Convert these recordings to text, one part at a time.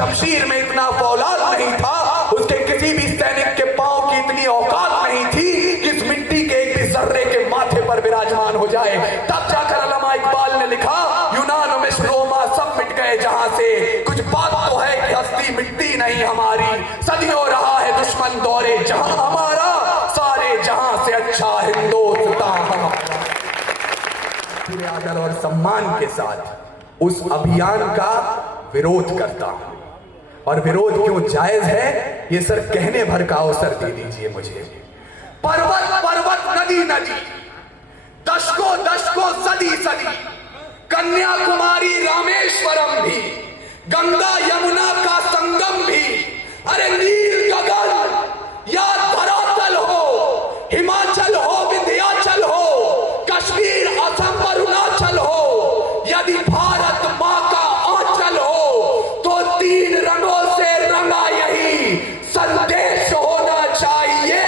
शमशीर में इतना फौलाद नहीं था, उसके किसी भी सैनिक के पांव की इतनी औकात नहीं थी कि इस मिट्टी के एक भी जर्रे के माथे पर विराजमान हो जाए। तब जाकर अल्लामा इकबाल ने लिखा, यूनान में रोमा सब मिट गए जहां से, कुछ बात तो है कि हस्ती मिट्टी नहीं हमारी, सदियों रहा है दुश्मन दौरे जहां हमारा, सारे जहां से अच्छा हिंदुस्तान। पूरे आदर और सम्मान के साथ उस अभियान का विरोध करता हूं, और विरोध क्यों जायज है ये सर कहने भर का अवसर दे दीजिए मुझे। पर्वत पर्वत नदी नदी, दशकों दशकों सदी सदी, कन्याकुमारी रामेश्वरम भी, गंगा यमुना का संगम भी, अरे नील गगन या धरातल हो, हिमाचल हो विंध्याचल हो, कश्मीर असम अरुणाचल हो, यदि भारत मां का आंचल हो तो तीन रंगों से रंगा यही संदेश होना चाहिए,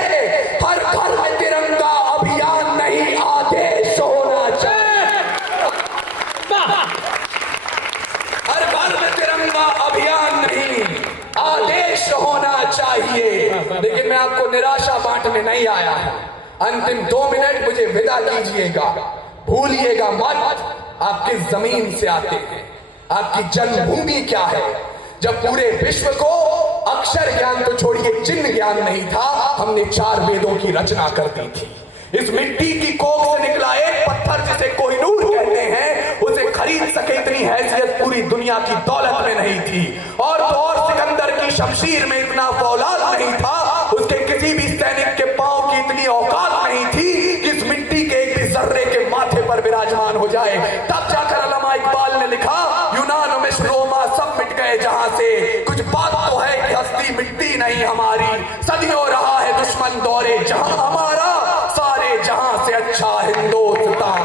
हर घर में तिरंगा अभियान नहीं आदेश होना चाहिए। हर घर में तिरंगा अभियान नहीं आदेश होना चाहिए। लेकिन मैं आपको निराशा बांटने नहीं आया हूं। अंतिम 2 मिनट मुझे विदा कीजिएगा। भूलिएगा मत आप किस जमीन से आते हैं, आपकी जन्मभूमि क्या है। जब पूरे विश्व को अक्षर ज्ञान तो छोड़िए चिन्ह ज्ञान नहीं था, हमने 4 वेदों की रचना कर दी थी। इस मिट्टी की कोख से निकला एक पत्थर जिसे कोहिनूर कहते हैं, उसे खरीद सके इतनी हैसियत पूरी दुनिया की दौलत में नहीं थी। और तो और सिकंदर की शमशीर में इतना फौलाद नहीं था, उसके किसी भी सैनिक के पांव की इतनी औकात नहीं थी कि इस मिट्टी के एक भी जर्रे के माथे पर विराजमान हो जाए। तब जाकर अल्लामा इकबाल ने लिखा, यूनान में रोमा सब मिट गए जहां से, कुछ बात तो है कि हस्ती मिट्टी नहीं हमारी, सदियों रहा है दुश्मन दौरे जहां हमारा, सारे जहां से अच्छा हिंदुस्तान।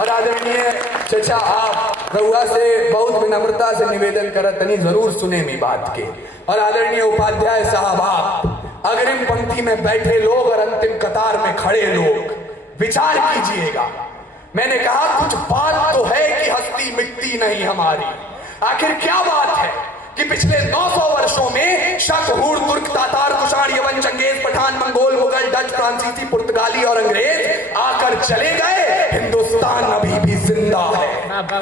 और आदरणीय चचा आप रउआ से बहुत विनम्रता से निवेदन करत तनी जरूर सुने मी बात के। और आदरणीय उपाध्याय साहब, आप अग्रिम पंक्ति में बैठे लोग और अंतिम कतार में खड़े लोग विचार कीजिएगा। मैंने कहा कुछ बात तो है कि हस्ती मिट्टी नहीं हमारी। आखिर क्या बात है कि पिछले 900 वर्षों में शक, हूर, तुर्क, तातार, कुषाण, यवन, चंगेज, पठान, मंगोल, मुगल, डच, फ्रांसीसी, पुर्तगाली और अंग्रेज आकर चले गए, हिंदुस्तान अभी भी जिंदा है।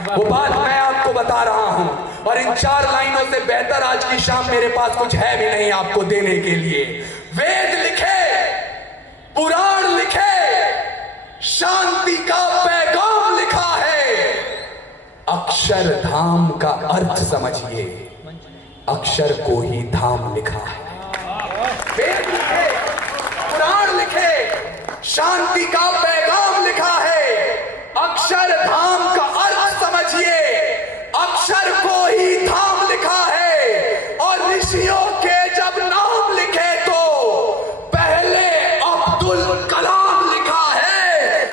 वो बात मैं आपको बता रहा हूं। और इन 4 लाइनों से बेहतर आज की शाम मेरे पास कुछ है भी नहीं आपको देने के लिए। वेद लिखे, पुराण लिखे, शांति का पैगाम लिखा है, अक्षरधाम का अर्थ समझिए, अक्षर को ही धाम लिखा है।